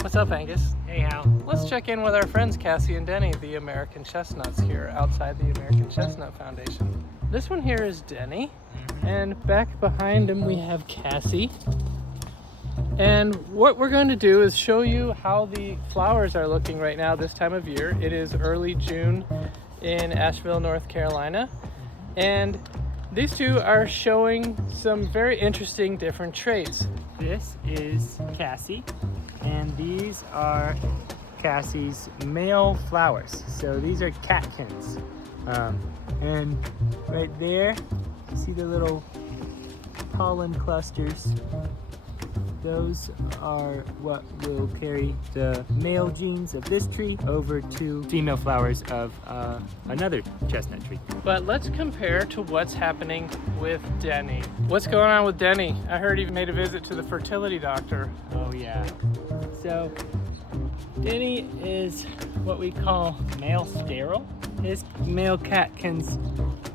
What's up, Angus? Hey, Hal. Let's check in with our friends Cassie and Denny, the American Chestnuts here outside the American Chestnut Foundation. This one here is Denny, and back behind him we have Cassie. And what we're going to do is show you how the flowers are looking right now this time of year. It is early June in Asheville, North Carolina, and these two are showing some very interesting different traits. This is Cassie, and these are Cassie's male flowers. So these are catkins. And right there, you see the little pollen clusters. Those are what will carry the male genes of this tree over to female flowers of another chestnut tree. But let's compare to what's happening with Denny. What's going on with Denny? I heard he made a visit to the fertility doctor. Oh yeah. So Denny is what we call male sterile. His male catkins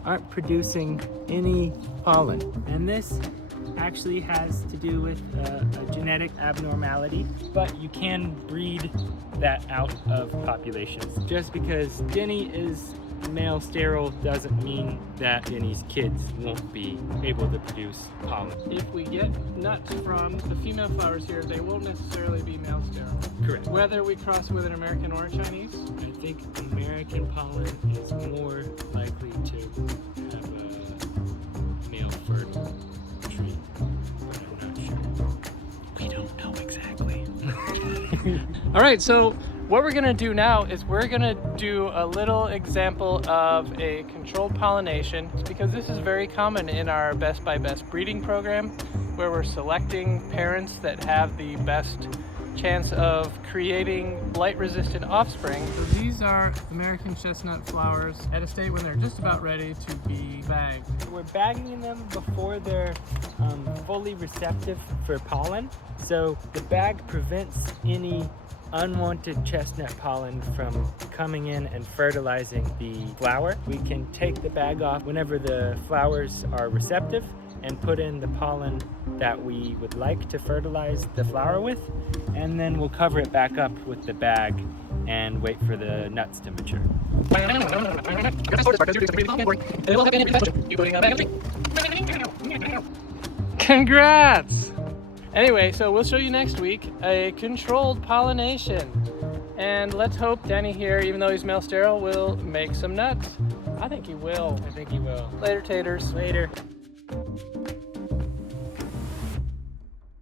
aren't producing any pollen, and this actually has to do with a genetic abnormality, but you can breed that out of populations. Just because Denny is male sterile doesn't mean that Denny's kids won't be able to produce pollen. If we get nuts from the female flowers here, they won't necessarily be male sterile. Correct. Whether we cross with an American or a Chinese? I think American pollen is more likely to have a male fertile tree, but I'm not sure. We don't know exactly. All right, so what we're gonna do now is we're gonna do a little example of a controlled pollination, because this is very common in our Best by Best breeding program, where we're selecting parents that have the best chance of creating blight-resistant offspring. So these are American chestnut flowers at a state when they're just about ready to be bagged. We're bagging them before they're fully receptive for pollen. So the bag prevents any unwanted chestnut pollen from coming in and fertilizing the flower. We can take the bag off whenever the flowers are receptive and put in the pollen that we would like to fertilize the flower with, and then we'll cover it back up with the bag and wait for the nuts to mature. Congrats! Anyway, so we'll show you next week a controlled pollination. And let's hope Denny here, even though he's male sterile, will make some nuts. I think he will. I think he will. Later, taters. Later.